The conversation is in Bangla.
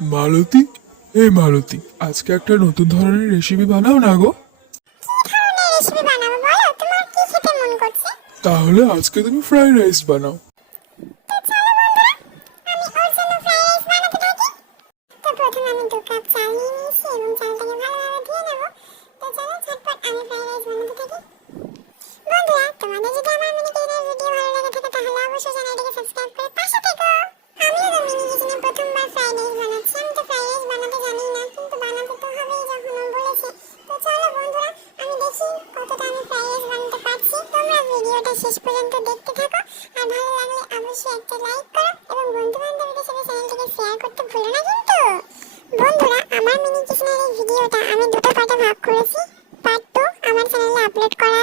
মালতী, এই মালতী, আজকে একটা নতুন ধরনের রেসিপি বানাও না গো। কি ধরনের রেসিপি বানাবো বলো? তোমার কি খেতে মন করছে? তাহলে আজকে তুমি ফ্রাইড রাইস বানাও। তো চলো বন্ধুরা, আমি ওর জন্য ফ্রাইড রাইস বানাতে থাকি। তো প্রথমে আমি 2 কাপ চাল নিয়ে নিয়েছি এবং চালটাকে ভালোভাবে ধুয়ে নেব। তো চলো ঝটপট আমি ফ্রাইড রাইস বানাতে থাকি। বন্ধুরা, তোমাদের যদি আমার মিনি কিচেনের ভিডিও ভালো লেগে থাকে তাহলে অবশ্যই চ্যানেলটিকে সাবস্ক্রাইব করে পাশে থেকো। আমিও তো মিনি কিচেনে প্রথমবার ফ্রাইড রাইস বানাচ্ছি। আমি তো ফ্রাইড রাইস বানাতে জানি না, কিন্তু বানাতে তো হবেই যখন ও বলেছে। তো চলো বন্ধুরা, আমি দেখি কতটা আমি ফ্রাইড রাইস বানাতে পারছি। তোমরা ভিডিওটা শেষ পর্যন্ত দেখতে থাকো, আর ভালো লাগলে অবশ্যই একটা লাইক করো এবং বন্ধু-বান্ধবীদের সাথে চ্যানেলটিকে শেয়ার করতে ভুলো না কিন্তু। বন্ধুরা, আমার মিনি কিচেনের এই ভিডিওটা আমি দুটো পার্টে ভাগ করেছি। পার্ট 2 আমার চ্যানেলে আপলোড করা